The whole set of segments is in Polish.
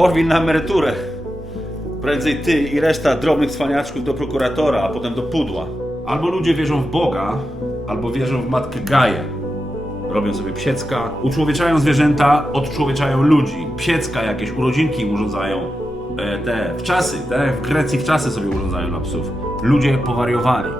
Korwin na emeryturę. Prędzej ty i reszta drobnych cwaniaczków do prokuratora, a potem do pudła. Albo ludzie wierzą w Boga, albo wierzą w matkę Gaję. Robią sobie psiecka, uczłowieczają zwierzęta, odczłowieczają ludzi. Psiecka jakieś, urodzinki urządzają. E, te, czasy, te, w Grecji w czasy sobie urządzają dla psów. Ludzie powariowali.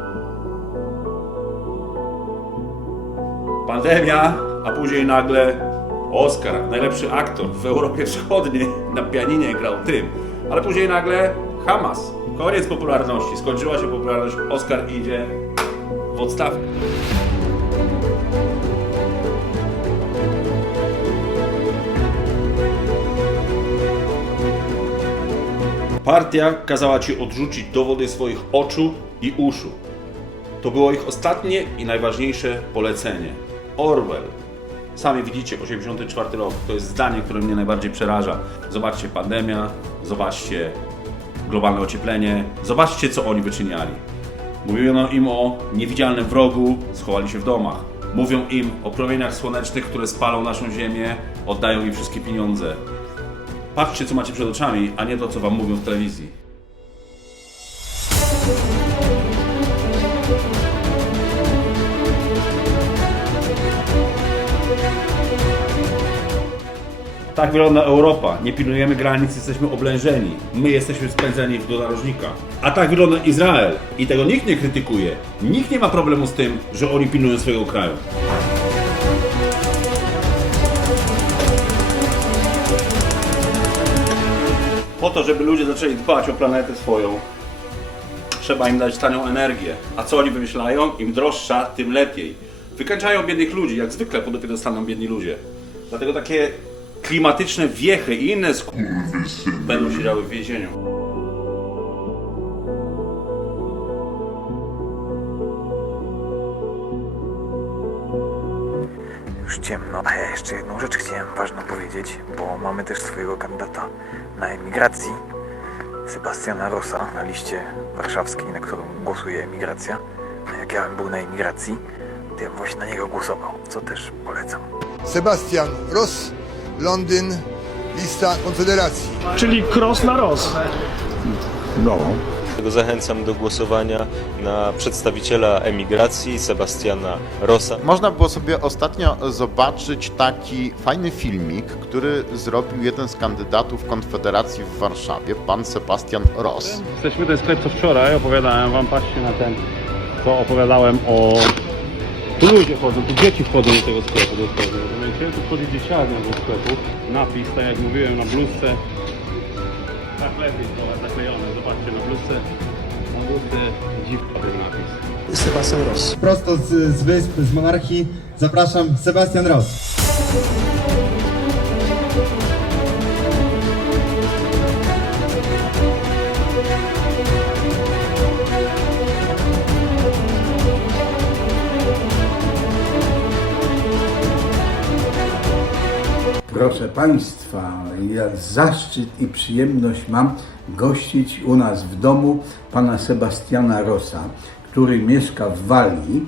Pandemia, a później nagle Oscar, najlepszy aktor w Europie Wschodniej, na pianinie grał tym. Ale później nagle Hamas. Koniec popularności, skończyła się popularność, Oscar idzie w odstawkę. Partia kazała ci odrzucić dowody swoich oczu i uszu. To było ich ostatnie i najważniejsze polecenie. Orwell. Sami widzicie, 84 rok. To jest zdanie, które mnie najbardziej przeraża. Zobaczcie pandemia, zobaczcie globalne ocieplenie, zobaczcie co oni wyczyniali. Mówiono im o niewidzialnym wrogu, schowali się w domach. Mówią im o promieniach słonecznych, które spalą naszą ziemię, oddają im wszystkie pieniądze. Patrzcie, co macie przed oczami, a nie to, co wam mówią w telewizji. Tak wygląda Europa. Nie pilnujemy granic, jesteśmy oblężeni. My jesteśmy spędzeni do narożnika. A tak wygląda Izrael. I tego nikt nie krytykuje. Nikt nie ma problemu z tym, że oni pilnują swojego kraju. Po to, żeby ludzie zaczęli dbać o planetę swoją, trzeba im dać tanią energię. A co oni wymyślają? Im droższa, tym lepiej. Wykańczają biednych ludzi, jak zwykle po dopiero dostaną biedni ludzie. Dlatego takie klimatyczne wiechy i inne sk... będą siedziały w więzieniu. Już ciemno. A ja jeszcze jedną rzecz chciałem ważną powiedzieć, bo mamy też swojego kandydata na emigracji, Sebastiana Rosa, na liście warszawskiej, na którą głosuje emigracja. A jak ja bym był na emigracji, to ja bym właśnie na niego głosował, co też polecam. Sebastian Ross, Londyn, lista Konfederacji. Czyli cross na roz. Dlatego zachęcam do głosowania na przedstawiciela emigracji Sebastiana Rosa. Można było sobie ostatnio zobaczyć taki fajny filmik, który zrobił jeden z kandydatów Konfederacji w Warszawie, pan Sebastian Ross. Jesteśmy ten sklep co wczoraj, opowiadałem wam, patrzcie na ten, co opowiadałem o... Tu ludzie chodzą, tu dzieci wchodzą do tego sklepu dosłownie, rozumiecie? Tu wchodzi dzieciarnia do sklepu, napis, tak jak mówiłem, na bluzce. Tak lepiej to zaklejone, zobaczcie, na bluzce, na bluzce dziwka był napis. prosto z, z wysp, z monarchii. Zapraszam, Sebastian Ross. Proszę Państwa, ja zaszczyt i przyjemność mam gościć u nas w domu pana Sebastiana Rosa, który mieszka w Walii,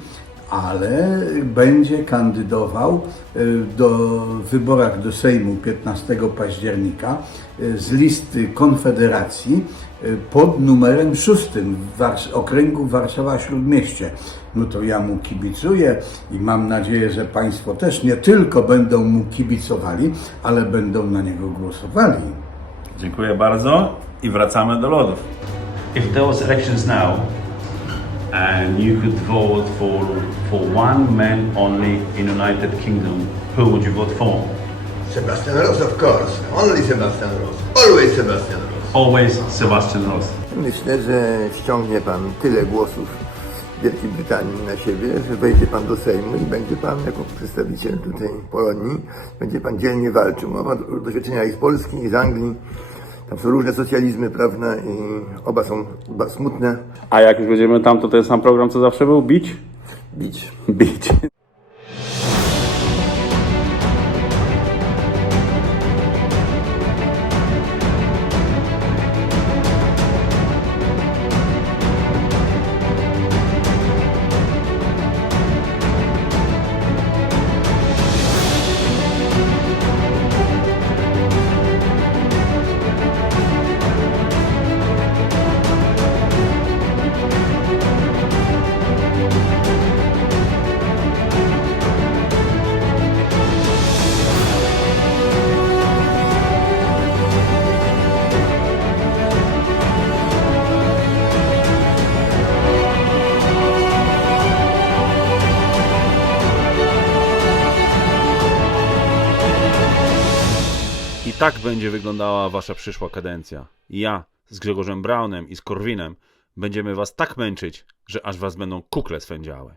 ale będzie kandydował y, do w wyborach do Sejmu 15 października y, z listy Konfederacji pod numerem szóstym w Wars- okręgu Warszawa-Śródmieście. No to ja mu kibicuję i mam nadzieję, że Państwo też nie tylko będą mu kibicowali, ale będą na niego głosowali. Dziękuję bardzo i wracamy do lodów. if there was elections now and you could vote for for one man only in United Kingdom, who would you vote for? Sebastian Ross, of course. Only Sebastian Ross. Always Sebastian Ross. Always Sebastian Ross. Myślę, że ściągnie Pan tyle głosów Wielkiej Brytanii na siebie, że wejdzie Pan do Sejmu i będzie Pan jako przedstawiciel tutaj Polonii, będzie Pan dzielnie walczył. Ma Pan doświadczenia i z Polski, i z Anglii. Tam są różne socjalizmy, prawda, i oba są chyba smutne. A jak już będziemy tam, to ten sam program co zawsze był? Bić? Bić. Bić. Tak będzie wyglądała wasza przyszła kadencja. Ja z Grzegorzem Braunem i z Korwinem będziemy was tak męczyć, że aż was będą kukle swędziały.